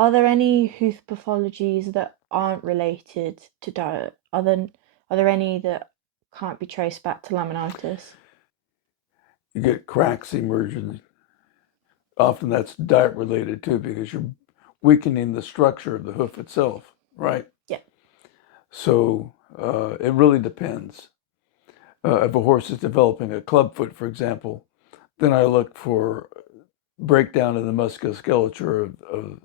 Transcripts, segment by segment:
Are there any hoof pathologies that aren't related to diet? Are there any that can't be traced back to laminitis? You get cracks emerging. Often that's diet related too, because you're weakening the structure of the hoof itself, right? Yeah. So it really depends. If a horse is developing a clubfoot, for example, then I look for breakdown of the musculoskeleture of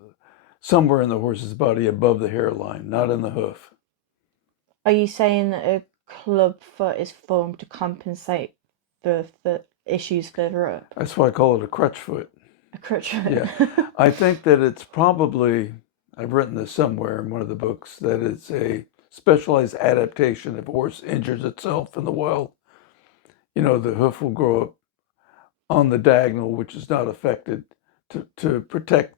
somewhere in the horse's body above the hairline, not in the hoof. Are you saying that a club foot is formed to compensate for issues further up? That's why I call it a crutch foot. A crutch Yeah. foot. I think that it's probably, I've written this somewhere in one of the books, that it's a specialized adaptation if a horse injures itself in the wild. The hoof will grow up on the diagonal, which is not affected, to protect,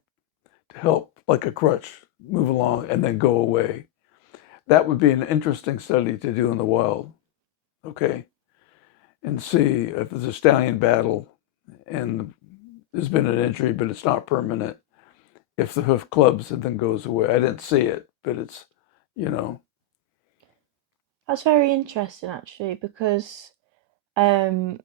to help, like a crutch, move along and then go away. That would be an interesting study to do in the wild, okay? And see if there's a stallion battle and there's been an injury, but it's not permanent. If the hoof clubs and then goes away. I didn't see it, but it's, you know, That's very interesting actually, because um,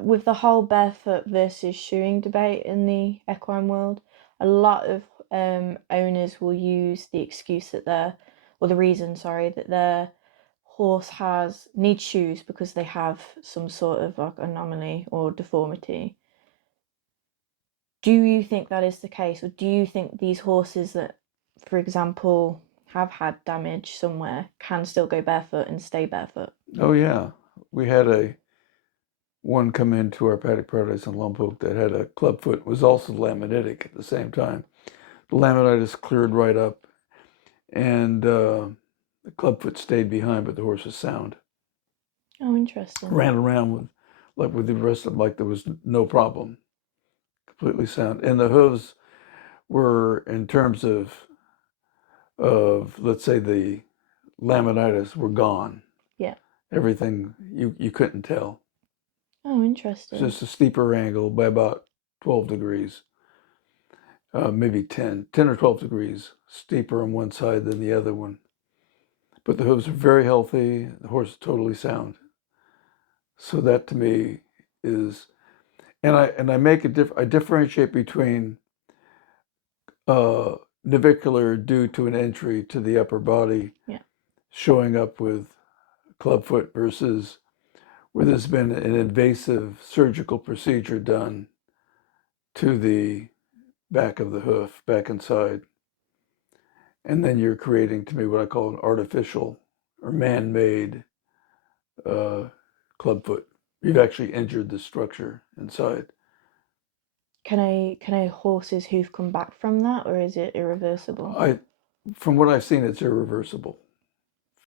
with the whole barefoot versus shoeing debate in the equine world, a lot of owners will use the excuse that or the reason, sorry, that their horse needs shoes because they have some sort of like anomaly or deformity. Do you think that is the case, or do you think these horses that, for example, have had damage somewhere can still go barefoot and stay barefoot? oh yeah. We had one come into our paddock paradise in Lompoc that had a clubfoot, was also laminitic at the same time. The laminitis cleared right up and the clubfoot stayed behind, but the horse was sound. Oh, interesting. Ran around with the rest of them like there was no problem, completely sound. And the hooves were, in terms of let's say the laminitis, were gone. Yeah. Everything you couldn't tell. Oh, It's interesting. just a steeper angle by about 12 degrees, maybe 10 or 12 degrees steeper on one side than the other one. But the hooves are very healthy. The horse is totally sound. So that to me is, and I make I differentiate between uh, navicular due to an injury to the upper body Yeah. showing up with clubfoot versus where there's been an invasive surgical procedure done to the back of the hoof, back inside. And then you're creating, to me, what I call an artificial or man-made uh, clubfoot. You've actually injured the structure inside. Can a horse's hoof come back from that, or is it irreversible? I, from what I've seen, it's irreversible.